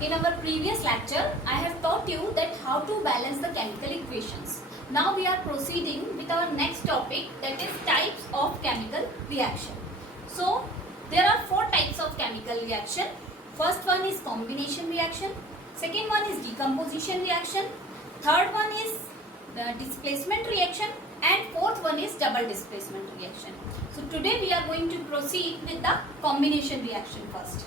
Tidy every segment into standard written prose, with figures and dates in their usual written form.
In our previous lecture, I have taught you that how to balance the chemical equations. Now we are proceeding with our next topic, that is types of chemical reaction. So there are four types of chemical reaction. First one is combination reaction. Second one is decomposition reaction. Third one is displacement reaction. And fourth one is double displacement reaction. So today we are going to proceed with the combination reaction first.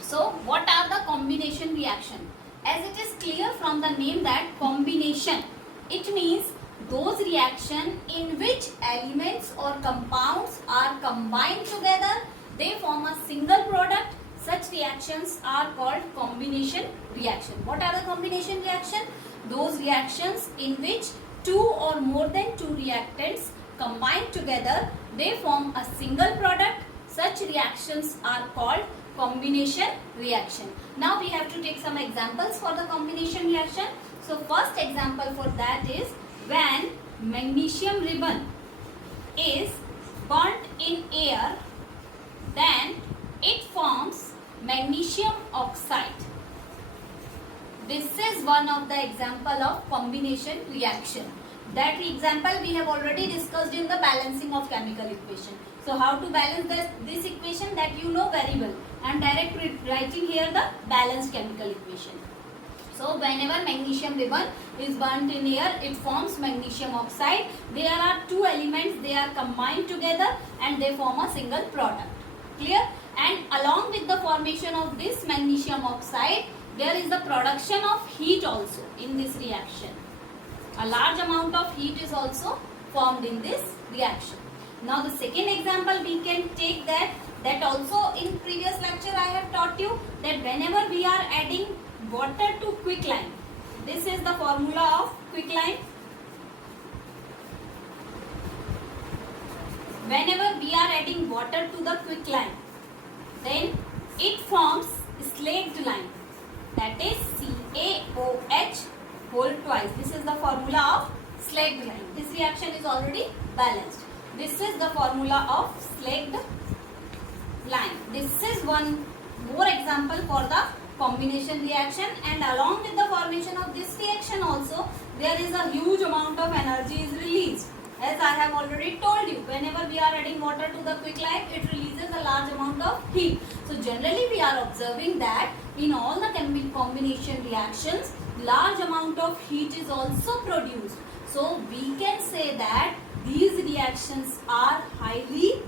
So what are the combination reaction? As it is clear from the name that combination, it means those reaction in which elements or compounds are combined together, they form a single product. Such reactions are called combination reaction. What are the combination reaction? Those reactions in which two or more than two reactants combined together, they form a single product. Such reactions are called combination reaction. Now we have to take some examples for the combination reaction. So first example for that is when magnesium ribbon is burnt in air, then it forms magnesium oxide. This is one of the example of combination reaction. That example we have already discussed in the balancing of chemical equation. So how to balance this equation, that you know very well. I am directly writing here the balanced chemical equation. So whenever magnesium ribbon is burnt in air, it forms magnesium oxide. There are two elements, they are combined together and they form a single product. Clear? And along with the formation of this magnesium oxide, there is the production of heat also in this reaction. A large amount of heat is also formed in this reaction. Now the second example we can take that also in previous lecture I have taught you that whenever we are adding water to quicklime, this is the formula of quicklime. Whenever we are adding water to the quicklime, then it forms slaked lime, that is CaOH whole twice. This is the formula of slaked lime. This reaction is already balanced. This is the formula of slaked lime. This is one more example for the combination reaction, and along with the formation of this reaction also there is a huge amount of energy is released. As I have already told you, whenever we are adding water to the quicklime, it releases a large amount of heat. So generally we are observing that in all the combination reactions, large amount of heat is also produced. So we can say that these reactions are highly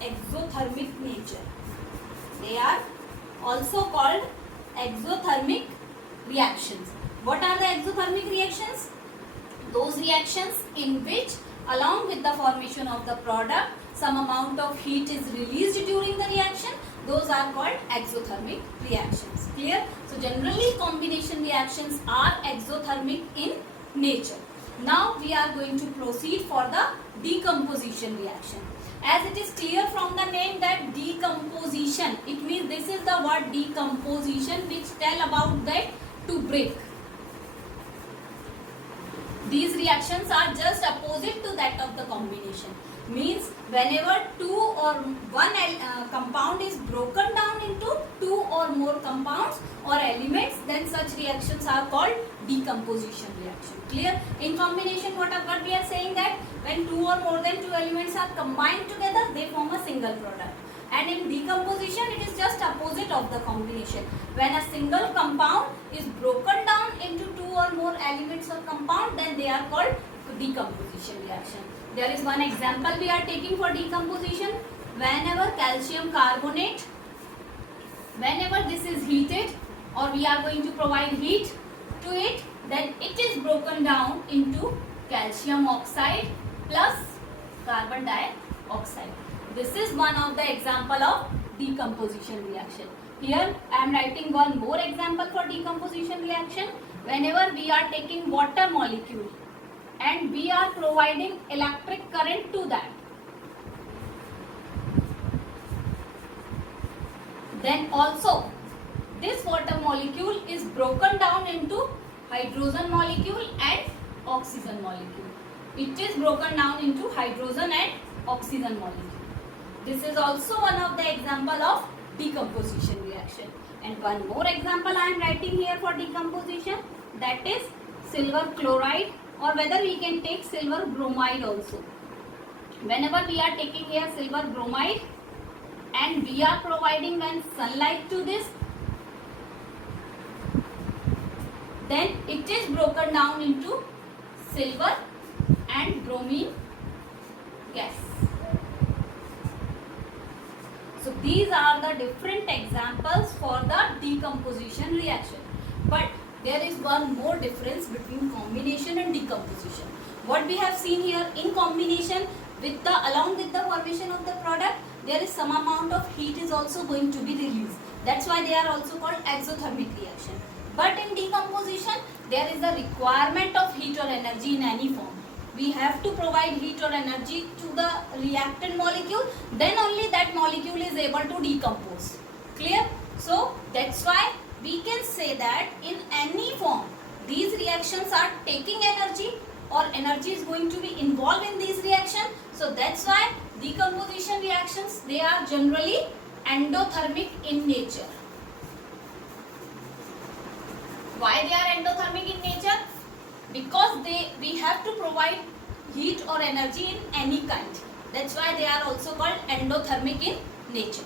exothermic nature. They are also called exothermic reactions. What are the exothermic reactions? Those reactions in which along with the formation of the product, some amount of heat is released during the reaction. Those are called exothermic reactions. Clear? So generally combination reactions are exothermic in nature. Now we are going to proceed for the decomposition reaction. As it is clear from the name that decomposition, it means this is the word decomposition which tell about that to break. These reactions are just opposite to that of the combination. Means whenever two or one compound is broken down into two or more compounds or elements, then such reactions are called decomposition reaction. Clear? In combination, what we are saying that when two or more than two elements are combined together, they form a single product. And in decomposition, it is just opposite of the combination. When a single compound is broken down into two or more elements or compound, then they are called decomposition reaction. There is one example we are taking for decomposition. Whenever calcium carbonate, whenever this is heated or we are going to provide heat to it, then it is broken down into calcium oxide plus carbon dioxide. This is one of the example of decomposition reaction. Here I am writing one more example for decomposition reaction. Whenever we are taking water molecule and we are providing electric current to that, then also this water molecule is broken down into hydrogen molecule and oxygen molecule. It is broken down into hydrogen and oxygen molecule. This is also one of the example of decomposition reaction. And one more example I am writing here for decomposition, that is silver chloride, or whether we can take silver bromide also. Whenever we are taking here silver bromide and we are providing when sunlight to this, then it is broken down into silver and bromine gas. So these are the different examples for the decomposition reaction. But there is one more difference between combination and decomposition. What we have seen here, in combination with the along with the formation of the product, there is some amount of heat is also going to be released. That's why they are also called exothermic reaction. But in decomposition, there is a requirement of heat or energy in any form. We have to provide heat or energy to the reactant molecule, then only that molecule is able to decompose. Clear? So that's why we can say that in any form these reactions are taking energy or energy is going to be involved in these reactions. So that's why decomposition reactions, they are generally endothermic in nature. Why they are endothermic in nature? Because we have to provide heat or energy in any kind. That's why they are also called endothermic in nature.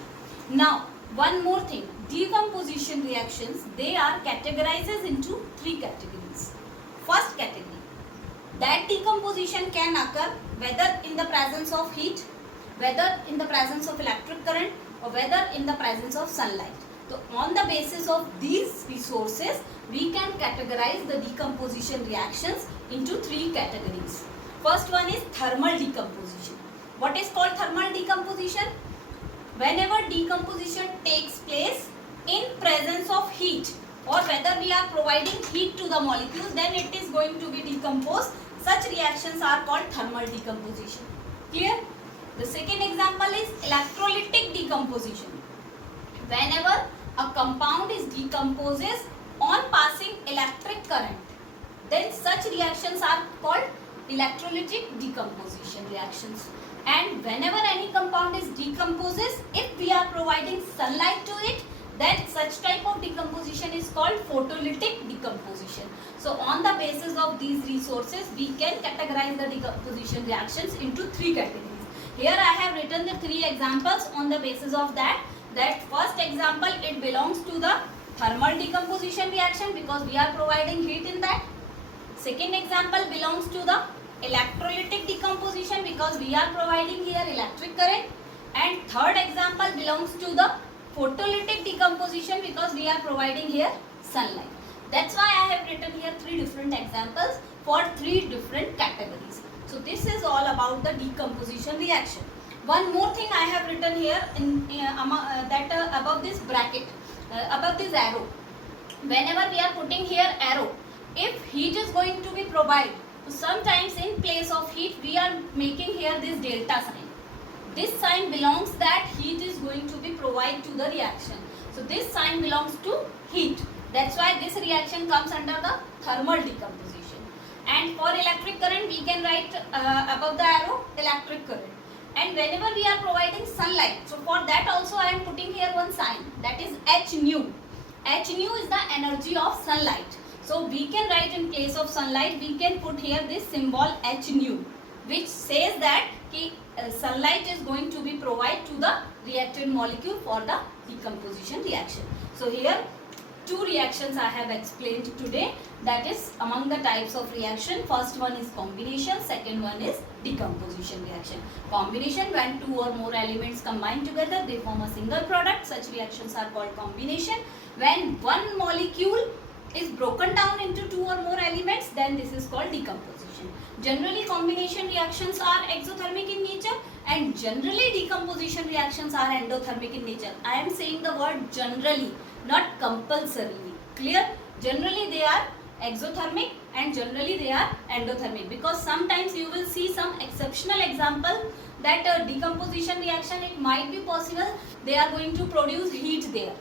Now, one more thing. Decomposition reactions, they are categorized into three categories. First category, that decomposition can occur whether in the presence of heat, whether in the presence of electric current, or whether in the presence of sunlight. So on the basis of these resources, we can categorize the decomposition reactions into three categories. First one is thermal decomposition. What is called thermal decomposition? Whenever decomposition takes place in presence of heat, or whether we are providing heat to the molecules, then it is going to be decomposed. Such reactions are called thermal decomposition. Clear? The second example is electrolytic decomposition. Whenever a compound is decomposes on passing electric current, then such reactions are called electrolytic decomposition reactions. And whenever any compound is decomposes, if we are providing sunlight to it, then such type of decomposition is called photolytic decomposition. So on the basis of these resources, we can categorize the decomposition reactions into three categories. Here I have written the three examples on the basis of that. That first example, it belongs to the thermal decomposition reaction because we are providing heat in that. Second example belongs to the electrolytic decomposition because we are providing here electric current. And third example belongs to the photolytic decomposition because we are providing here sunlight. That's why I have written here three different examples for three different categories. So this is all about the decomposition reaction. One more thing I have written here above this bracket, above this arrow. Whenever we are putting here arrow, if heat is going to be provided, sometimes in place of heat we are making here this delta sign. This sign belongs that heat is going to be provided to the reaction. So this sign belongs to heat. That's why this reaction comes under the thermal decomposition. And for electric current, we can write above the arrow electric current. And whenever we are providing sunlight, so for that also I am putting here one sign, that is H nu. H nu is the energy of sunlight. So we can write in place of sunlight, we can put here this symbol H nu, which says that sunlight is going to be provided to the reactant molecule for the decomposition reaction. So here two reactions I have explained today, that is among the types of reaction. First one is combination, second one is decomposition reaction. Combination, when two or more elements combine together, they form a single product. Such reactions are called combination. When one molecule is broken down into two or more elements, then this is called decomposition. Generally combination reactions are exothermic in nature and generally decomposition reactions are endothermic in nature. I am saying the word generally, not compulsorily. Clear? Generally they are exothermic and generally they are endothermic, because sometimes you will see some exceptional example that a decomposition reaction, it might be possible they are going to produce heat there.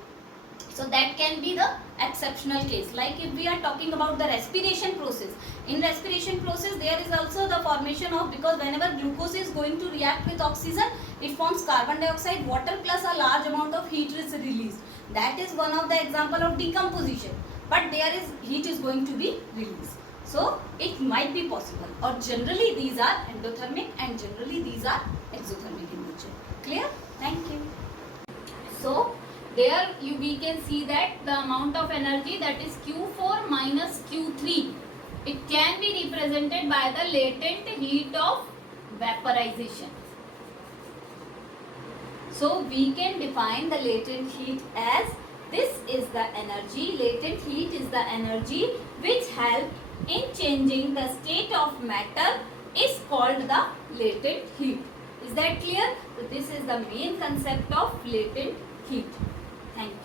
So that can be the exceptional case. Like if we are talking about the respiration process, in respiration process there is also the formation of, because whenever glucose is going to react with oxygen, it forms carbon dioxide, water plus a large amount of heat is released. That is one of the example of decomposition. But there is heat is going to be released. So it might be possible. Or generally these are endothermic and generally these are exothermic in nature. Clear? Thank you. So there we can see that the amount of energy, that is Q4 minus Q3, it can be represented by the latent heat of vaporization. So we can define the latent heat as, this is the energy, latent heat is the energy which helps in changing the state of matter, is called the latent heat. Is that clear? So this is the main concept of latent heat. Thank you.